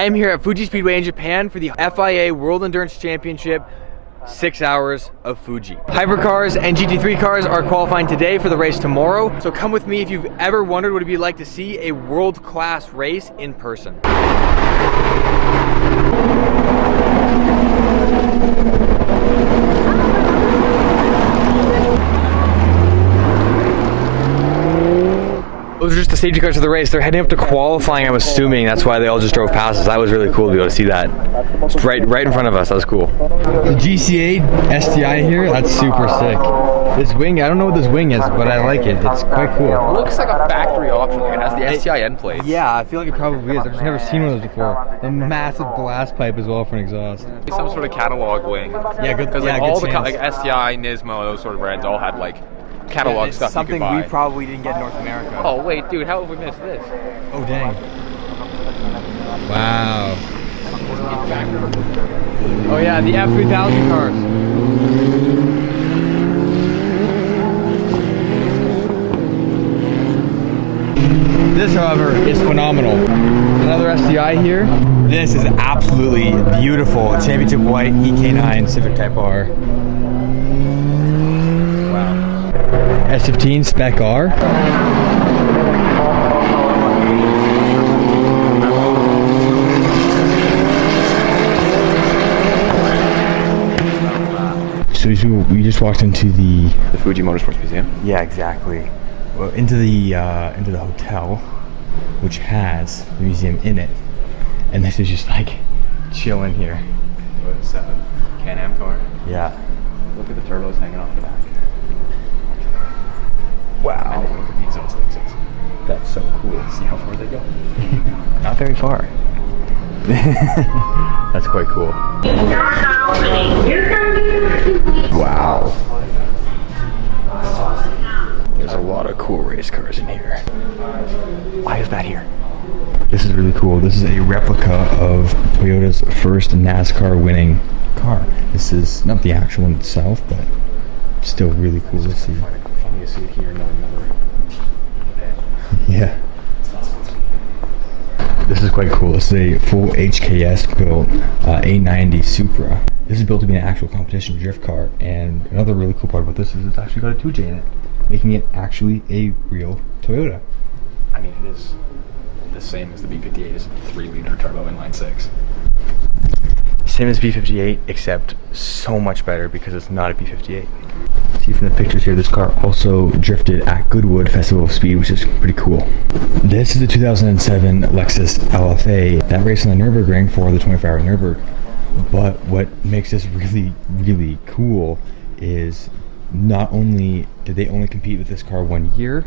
I am here at Fuji Speedway in Japan for the FIA World Endurance Championship 6 Hours of Fuji. Hypercars and GT3 cars are qualifying today for the race tomorrow. So come with me if you've ever wondered what it'd be like to see a world-class race in person. Those are just the safety cars of the race. They're heading up to qualifying, I'm assuming. That's why they all just drove past us. That was really cool to be able to see that. It's right in front of us. That was cool. The GC8 STI here, that's super sick. This wing, I don't know what this wing is, but I like it. It's quite cool. It looks like a factory option. Like it has the STI end plate. Yeah, I feel like it probably is. I've just never seen one of those before. A massive blast pipe as well for an exhaust. Some sort of catalog wing. Yeah, good. Because like all the like STI, Nismo, those sort of brands all had like catalog stuff something you could buy. We probably didn't get in North America. Oh wait, dude, how have we missed this? Oh dang. Wow. Oh yeah, the F3000 cars. This, however, is phenomenal. Another STI here. This is absolutely beautiful. Championship white EK9 Civic Type R. S15 Spec R. So we just walked into the Fuji Motorsport Museum. Yeah, exactly. Well, into the hotel, which has the museum in it, and this is just like chilling here. What, 7 Can-Am car? Yeah. Look at the turbos hanging off the back. Wow. And look at the exhaust exits. That's so cool. See how far they go? Not very far. That's quite cool. Wow. There's a lot of cool race cars in here. Why is that here? This is really cool. This is a replica of Toyota's first NASCAR winning car. This is not the actual one itself, but still really cool to see. Funny to see it here, knowing that we're... Yeah. This is quite cool. This is a full HKS built A90 Supra. This is built to be an actual competition drift car, and another really cool part about this is it's actually got a 2J in it, making it actually a real Toyota. I mean, it is the same as the B58. It's a 3-liter turbo inline 6. Same as B58, except so much better because it's not a B58. See from the pictures here, this car also drifted at Goodwood Festival of Speed, which is pretty cool. This is the 2007 Lexus LFA that raced on the Nürburgring for the 24-hour Nürburgring. But what makes this really, really cool is not only did they only compete with this car 1 year,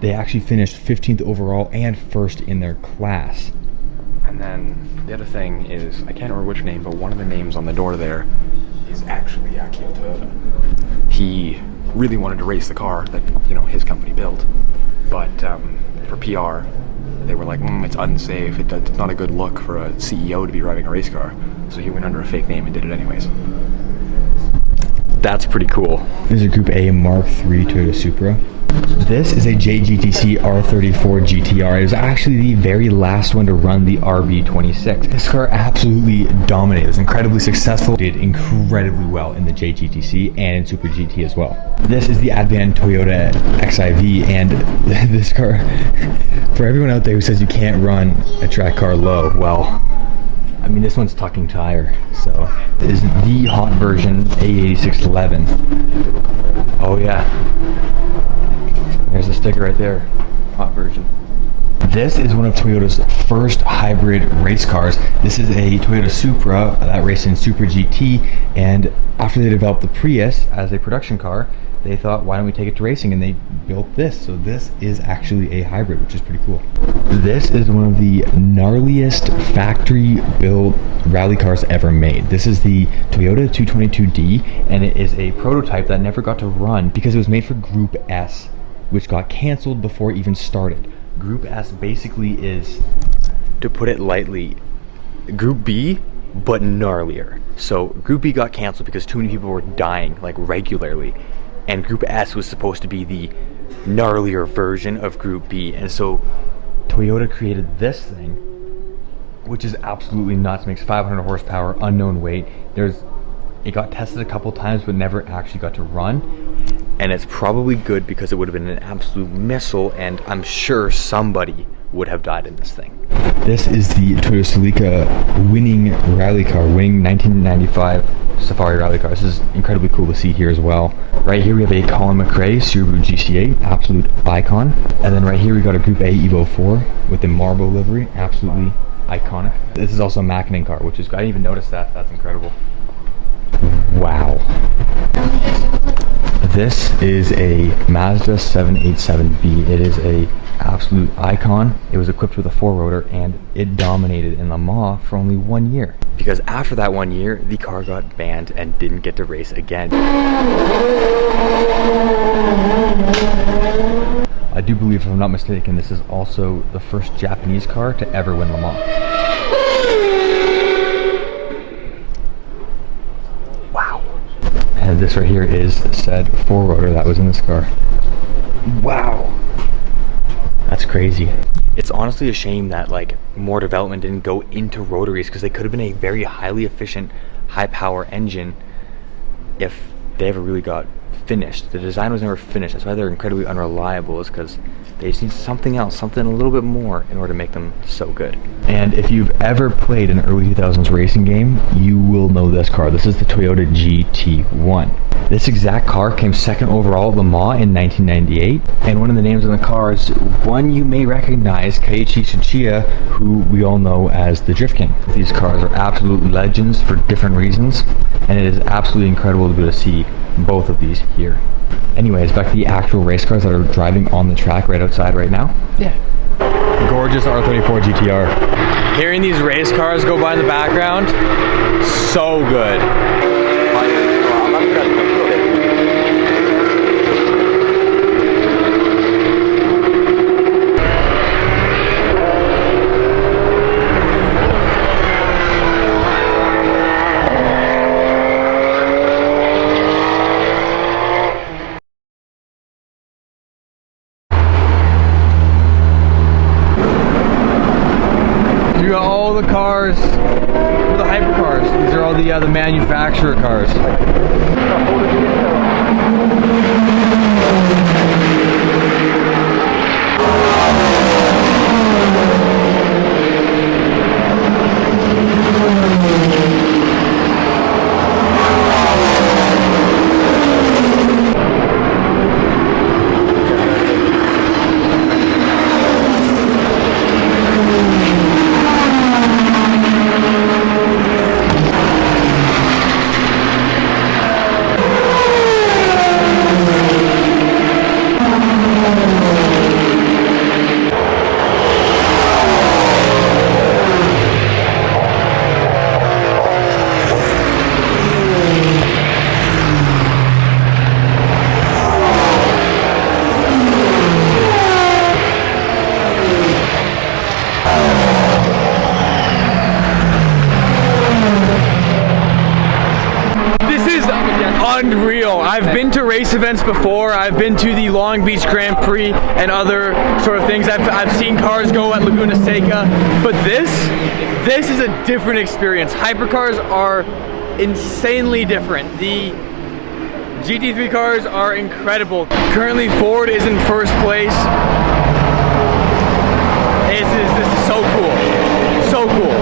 they actually finished 15th overall and first in their class. And then the other thing is, I can't remember which name, but one of the names on the door there is actually Akio Toyoda. He really wanted to race the car that, you know, his company built, but for PR, they were like, it's unsafe. It's not a good look for a CEO to be driving a race car. So he went under a fake name and did it anyways. That's pretty cool. This is a Group A Mark III Toyota Supra. This is a JGTC R34 GTR. It was actually the very last one to run the RB26. This car absolutely dominated. It was incredibly successful. Did incredibly well in the JGTC and in Super GT as well. This is the Advan Toyota XIV, and this car, for everyone out there who says you can't run a track car low, well, I mean, this one's tucking tire, so this is the hot version A8611. Oh yeah. There's the sticker right there, hot version. This is one of Toyota's first hybrid race cars. This is a Toyota Supra that raced in Super GT, and after they developed the Prius as a production car, they thought, why don't we take it to racing, and they built this. So this is actually a hybrid, which is pretty cool. This is one of the gnarliest factory-built rally cars ever made. This is the Toyota 222D, and it is a prototype that never got to run because it was made for Group S, which got canceled before it even started. Group S basically is, to put it lightly, Group B, but gnarlier. So Group B got canceled because too many people were dying, like, regularly. And Group S was supposed to be the gnarlier version of Group B. And so Toyota created this thing, which is absolutely nuts. Makes 500 horsepower, unknown weight. It got tested a couple times, but never actually got to run. And it's probably good because it would have been an absolute missile, and I'm sure somebody would have died in this thing. This is the Toyota Celica winning rally car, winning 1995 Safari rally car. This is incredibly cool to see here as well. Right here we have a Colin McRae Subaru GC8, absolute icon. And then right here we got a Group A Evo 4 with the marble livery, absolutely iconic. This is also a Mackinnon car, which is, I didn't even notice that. That's incredible. Wow. This is a Mazda 787B. It is a absolute icon. It was equipped with a 4-rotor and it dominated in Le Mans for only 1 year. Because after that 1 year, the car got banned and didn't get to race again. I do believe, if I'm not mistaken, this is also the first Japanese car to ever win Le Mans. Wow. And this right here is said 4-rotor that was in this car. Wow. That's crazy. It's honestly a shame that like more development didn't go into rotaries, because they could have been a very highly efficient, high power engine if they ever really got finished. The design was never finished. That's why they're incredibly unreliable, is because they just need something else, something a little bit more in order to make them so good. And if you've ever played an early 2000s racing game, you will know this car. This is the Toyota GT1. This exact car came second overall at Le Mans in 1998, and one of the names on the car is one you may recognize, Keiichi Tsuchiya, who we all know as the Drift King. These cars are absolute legends for different reasons, and it is absolutely incredible to be able to see both of these here. Anyways, back to the actual race cars that are driving on the track right outside right now. Yeah. Gorgeous R34 GTR. Hearing these race cars go by in the background, so good. You got all the cars for the hypercars. These are all the manufacturer cars. Unreal. I've been to race events before. I've been to the Long Beach Grand Prix and other sort of things. I've seen cars go at Laguna Seca, but this is a different experience. Hypercars are insanely different. The GT3 cars are incredible. Currently Ford is in first place. This is so cool. So cool.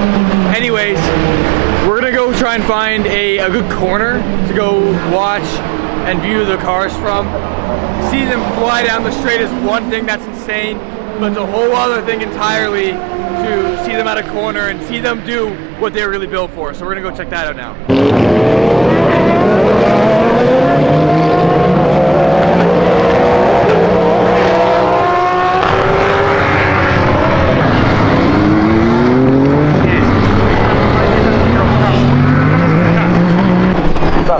Anyways, we're gonna go try and find a good corner to go watch and view the cars from. See them fly down the straight is one thing that's insane, but it's a whole other thing entirely to see them at a corner and see them do what they're really built for. So we're gonna go check that out now.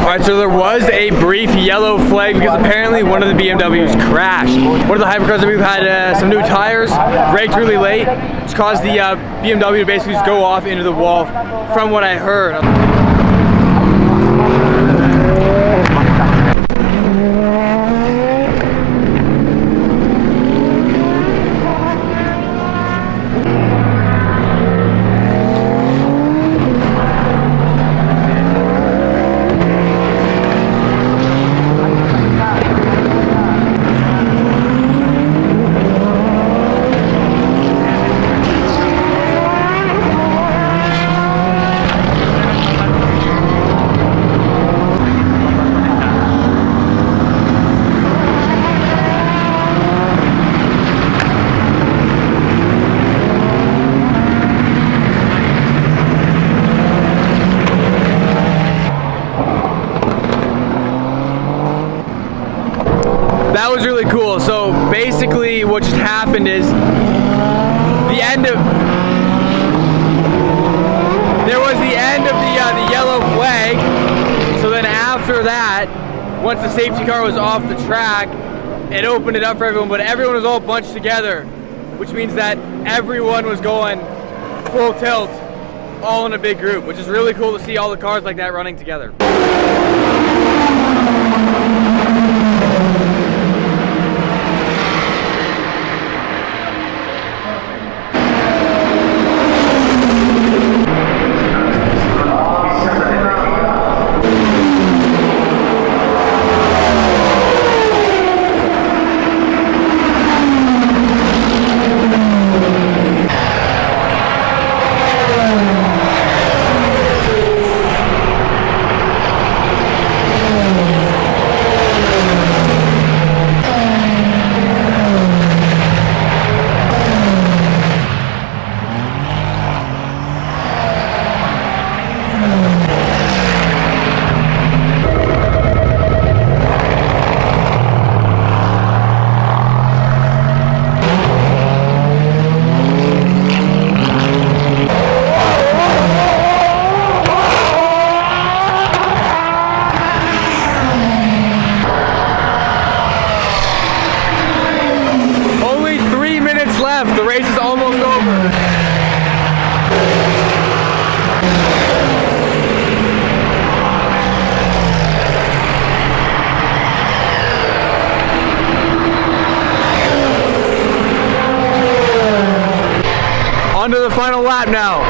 Alright, so there was a brief yellow flag because apparently one of the BMWs crashed. One of the hypercars that we've had some new tires, braked really late, which caused the BMW to basically just go off into the wall, from what I heard. that was really cool. So basically what just happened is the end of the yellow flag. So then after that, once the safety car was off the track, it opened it up for everyone, but everyone was all bunched together, which means that everyone was going full tilt, all in a big group, which is really cool to see all the cars like that running together. The race is almost over. On to the final lap now.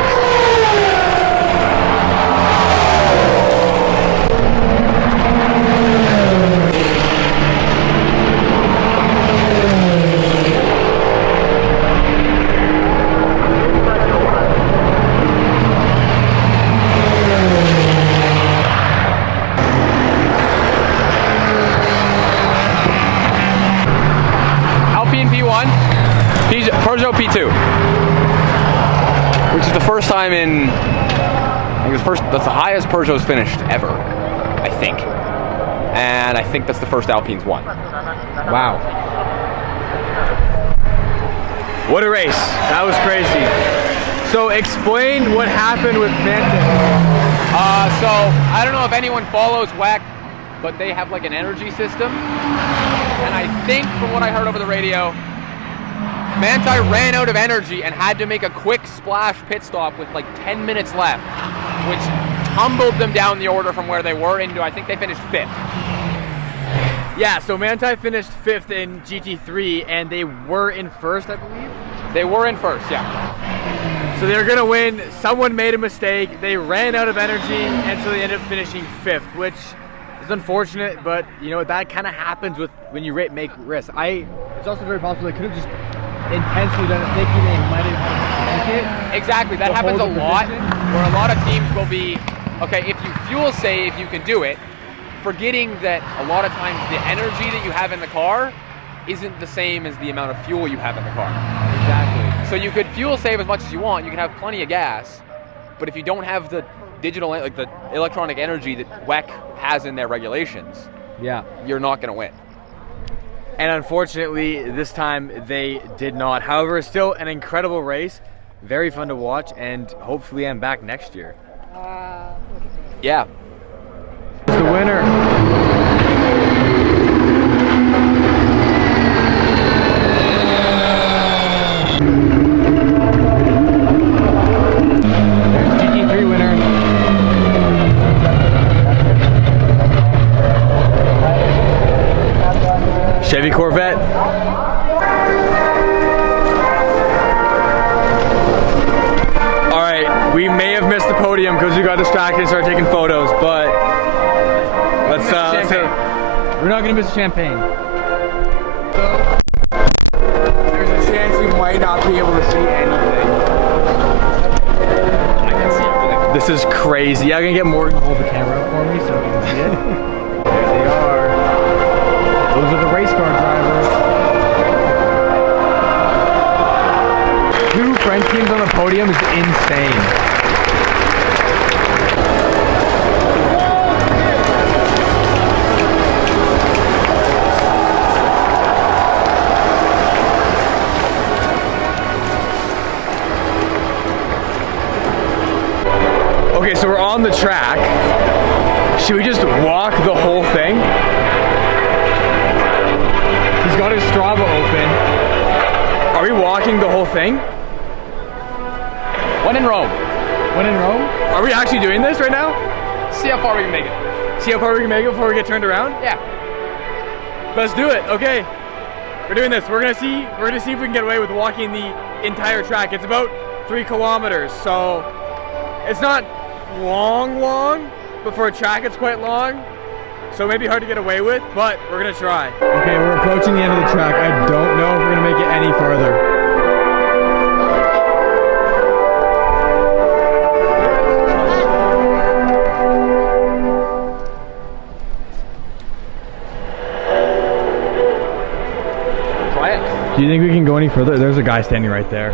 Peugeot P2, which is the first time in, I think that's the highest Peugeot's finished ever, I think. And I think that's the first Alpine's won. Wow. What a race. That was crazy. So explain what happened with Mantis. So I don't know if anyone follows WEC, but they have like an energy system. And I think from what I heard over the radio, Manti ran out of energy and had to make a quick splash pit stop with like 10 minutes left, which tumbled them down the order from where they were into, I think they finished 5th. Yeah, so Manti finished 5th in GT3 and they were in 1st, I believe? They were in 1st, yeah. So they were gonna win, someone made a mistake, they ran out of energy, and so they ended up finishing 5th, which is unfortunate, but you know, that kind of happens with when you make risks. It's also very possible they could have just intentionally done it, thinking they might have had to make it. Exactly, that happens a lot, where a lot of teams will be, okay, if you fuel save, you can do it, forgetting that a lot of times the energy that you have in the car isn't the same as the amount of fuel you have in the car. Exactly. So you could fuel save as much as you want, you can have plenty of gas, but if you don't have the digital, like the electronic energy that WEC has in their regulations, yeah, you're not going to win. And unfortunately, this time they did not. However, it's still an incredible race, very fun to watch, and hopefully I'm back next year. Yeah. The winner. GT3 winner. Chevy Corvette. All right, we may have missed the podium because we got distracted and started taking photos, but let's we're not gonna miss champagne. There's a chance we might not be able to see anything. I can see everything. This is crazy. Yeah, I'm gonna get Morgan to hold the camera up for me so we can see it. There they are. Those are the race car drivers. 2 French teams on the podium is insane. the track. Should we just walk the whole thing? He's got his Strava open. Are we walking the whole thing? When in Rome. When in Rome? Are we actually doing this right now? See how far we can make it. See how far we can make it before we get turned around? Yeah. Let's do it. Okay. We're doing this. We're gonna see if we can get away with walking the entire track. It's about 3 kilometers, so it's not long, but for a track it's quite long. So it may be hard to get away with, but we're gonna try. Okay, we're approaching the end of the track. I don't know if we're gonna make it any farther. Do you think we can go any further? There's a guy standing right there.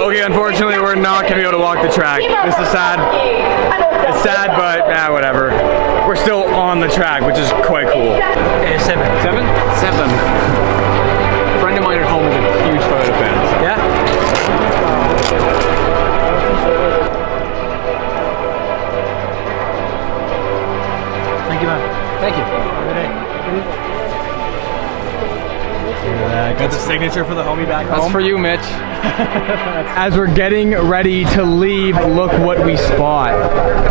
Okay, unfortunately, we're not gonna be able to walk the track. This is sad. It's sad, but whatever. We're still on the track, which is quite cool. 7. A friend of mine at home is a huge Toyota fan. Yeah? Thank you, man. Thank you. Got the signature for the homie back home. That's for you, Mitch. As we're getting ready to leave, look what we spot.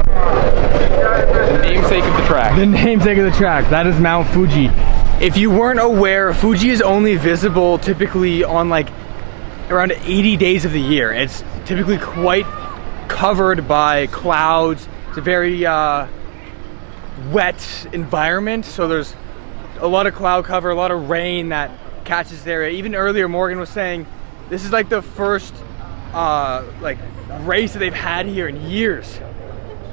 The namesake of the track. The namesake of the track. That is Mount Fuji. If you weren't aware, Fuji is only visible typically on like around 80 days of the year. It's typically quite covered by clouds. It's a very wet environment, so there's a lot of cloud cover, a lot of rain that catches there. Even earlier, Morgan was saying this is like the first like race that they've had here in years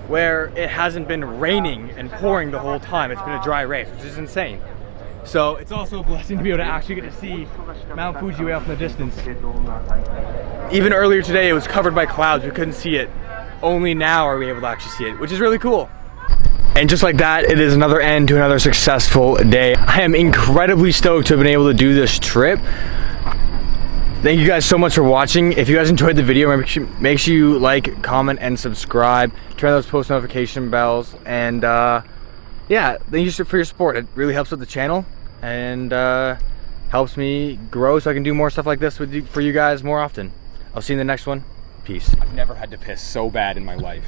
where it hasn't been raining and pouring the whole time. It's been a dry race, which is insane. So it's also a blessing to be able to actually get to see Mount Fuji way off in the distance. Even earlier today, it was covered by clouds. We couldn't see it. Only now are we able to actually see it, which is really cool. And just like that, it is another end to another successful day. I am incredibly stoked to have been able to do this trip. Thank you guys so much for watching. If you guys enjoyed the video, make sure you like, comment, and subscribe. Turn on those post notification bells. And yeah, thank you for your support. It really helps with the channel and helps me grow so I can do more stuff like this for you guys more often. I'll see you in the next one. Peace. I've never had to piss so bad in my life.